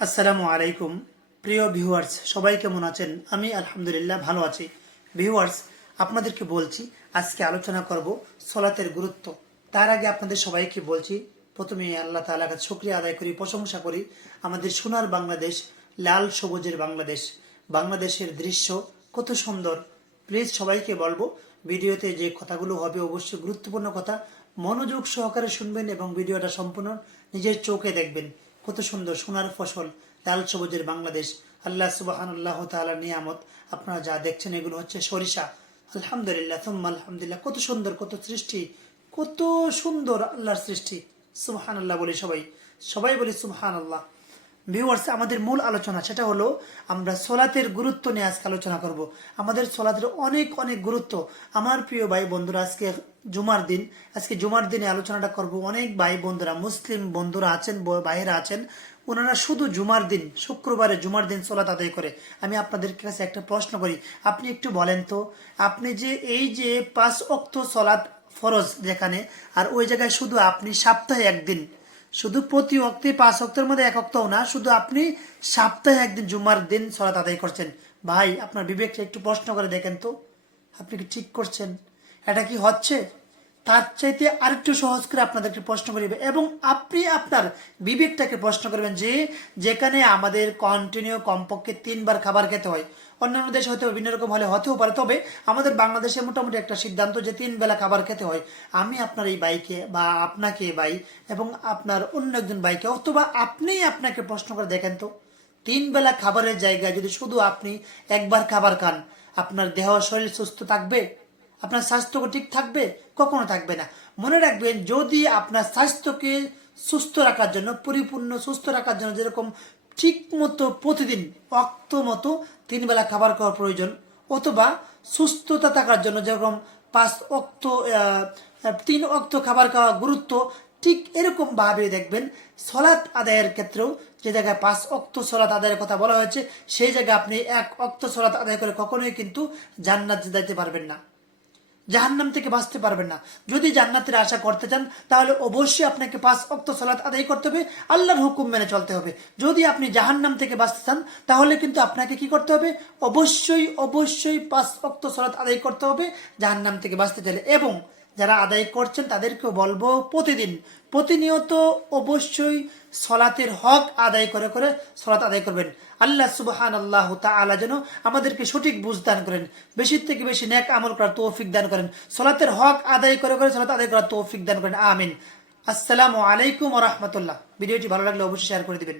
আসসালামু আলাইকুম। প্রিয় ভিউয়ার্স, সবাই কেমন আছেন? আমি আলহামদুলিল্লাহ ভালো আছি। ভিউয়ার্স, আপনাদেরকে বলছি আজকে আলোচনা করব সলাতের গুরুত্ব। তার আগে আপনাদের সবাইকে বলছি, প্রথমে আল্লাহ তাআলার কাছে শুকরিয়া আদায় করি, প্রশংসা করি। আমাদের সোনার বাংলাদেশ, লাল সবুজের বাংলাদেশ, বাংলাদেশের দৃশ্য কত সুন্দর। প্লিজ সবাইকে বলবো, ভিডিওতে যে কথাগুলো হবে অবশ্যই গুরুত্বপূর্ণ কথা, মনোযোগ সহকারে শুনবেন এবং ভিডিওটা সম্পূর্ণ নিজের চোখে দেখবেন। কত সুন্দর সোনার ফসল, লাল সবুজের বাংলাদেশ, আল্লাহ সুবহানাল্লাহু তাআলার নিয়ামত। আপনারা যা দেখছেন এগুলো হচ্ছে সরিষা। আলহামদুলিল্লাহ সুম্মা আলহামদুলিল্লাহ, কত সুন্দর, কত সৃষ্টি, কত সুন্দর আল্লাহর সৃষ্টি। সুবহানাল্লাহ বলি সবাই, সবাই বলি সুবহানাল্লাহ। ভিউয়ার্স, আমাদের মূল আলোচনা সেটা হলো আমরা সলাতের গুরুত্ব নিয়ে আজকে আলোচনা করব। আমাদের সলাতের অনেক অনেক গুরুত্ব। আমার প্রিয় ভাই বন্ধুরা, আজকে জুমার দিন, আজকে জুমার দিনে আলোচনাটা করব। অনেক ভাই বন্ধুরা, মুসলিম বন্ধুরা আছেন, ভাইয়েরা আছেন, ওনারা শুধু জুমার দিন, শুক্রবারে জুমার দিন সলাত আদায় করে। আমি আপনাদের কাছে একটা প্রশ্ন করি, আপনি একটু বলেন তো, আপনি যে এই যে 5 ওয়াক্ত সলাত ফরজ যেখানে, আর ওই জায়গায় শুধু আপনি সপ্তাহে একদিন, শুধু প্রতি ওয়াক্তে 5 ওয়াক্তের মধ্যে 1 ওয়াক্তও না, শুধু আপনি সপ্তাহে একদিন জুমার দিন সলাত আদায় করছেন। ভাই, আপনার বিবেকটা একটু প্রশ্ন করে দেখেন তো, আপনি কি ঠিক করছেন? এটা কি হচ্ছে? তার চাইতে আরেকটু সহজ করে আপনাদেরকে প্রশ্ন করিবে, এবং আপনি আপনার বিবেকটাকে প্রশ্ন করবেন যে যেখানে আমাদের কন্টিনিউ কমপক্ষে 3 বার খাবার খেতে হয়। অন্যান্য দেশে হয়তো বিভিন্ন রকম হলে হতেও পারে, তবে আমাদের বাংলাদেশে মোটামুটি একটা সিদ্ধান্ত যে 3 বেলা খাবার খেতে হয়। আমি আপনার এই বাইকে বা আপনাকে ভাই, এবং আপনার অন্য একজন বাইকে, অথবা আপনিই আপনাকে প্রশ্ন করে দেখেন তো, 3 বেলা খাবারের জায়গায় যদি শুধু আপনি একবার খাবার খান, আপনার দেহ শরীর সুস্থ থাকবে? আপনার স্বাস্থ্য ঠিক থাকবে? কখনো থাকবে না। মনে রাখবেন, যদি আপনার স্বাস্থ্যকে সুস্থ রাখার জন্য, পরিপূর্ণ সুস্থ রাখার জন্য যেরকম ঠিক মতো প্রতিদিন অক্ত মতো 3 বেলা খাবার খাওয়ার প্রয়োজন, অথবা সুস্থতা থাকার জন্য যেরকম 5 ওয়াক্ত 3 ওয়াক্ত খাবার খাওয়া গুরুত্ব, ঠিক এরকম ভাবে দেখবেন সলাৎ আদায়ের ক্ষেত্রেও যে জায়গায় 5 ওয়াক্ত সলাৎ আদায়ের কথা বলা হয়েছে, সেই জায়গায় আপনি 1 ওয়াক্ত সলাৎ আদায় করে কখনোই কিন্তু জান্নাতে যাইতে পারবেন না, জাহান্নাম থেকে বাঁচতে পারবেন না। যদি জান্নাতের আশা করতে চান, তাহলে অবশ্যই আপনাকে 5 ওয়াক্ত সালাত আদায় করতে হবে, আল্লাহর হুকুম মেনে চলতে হবে। যদি আপনি জাহান্নাম থেকে বাঁচতে চান, তাহলে কিন্তু আপনাকে কি করতে হবে? অবশ্যই অবশ্যই 5 ওয়াক্ত সালাত আদায় করতে হবে জাহান্নাম থেকে বাঁচতে চাইলে। এবং যারা আদায় করছেন তাদেরকেও বলবো, প্রতিদিন প্রতিনিয়ত অবশ্যই সলাতের হক আদায় করে করে সলাত আদায় করবেন। আল্লাহ সুবহানাল্লাহু তাআলা যেন আমাদেরকে সঠিক বুঝ দান করেন, বেশি থেকে বেশি নেক আমল করার তৌফিক দান করেন, সলাতের হক আদায় করে করে সলাত আদায় করার তৌফিক দান করেন। আমিন। আসসালামু আলাইকুম ওয়া রাহমাতুল্লাহ। ভিডিওটি ভালো লাগলে অবশ্যই শেয়ার করে দিবেন।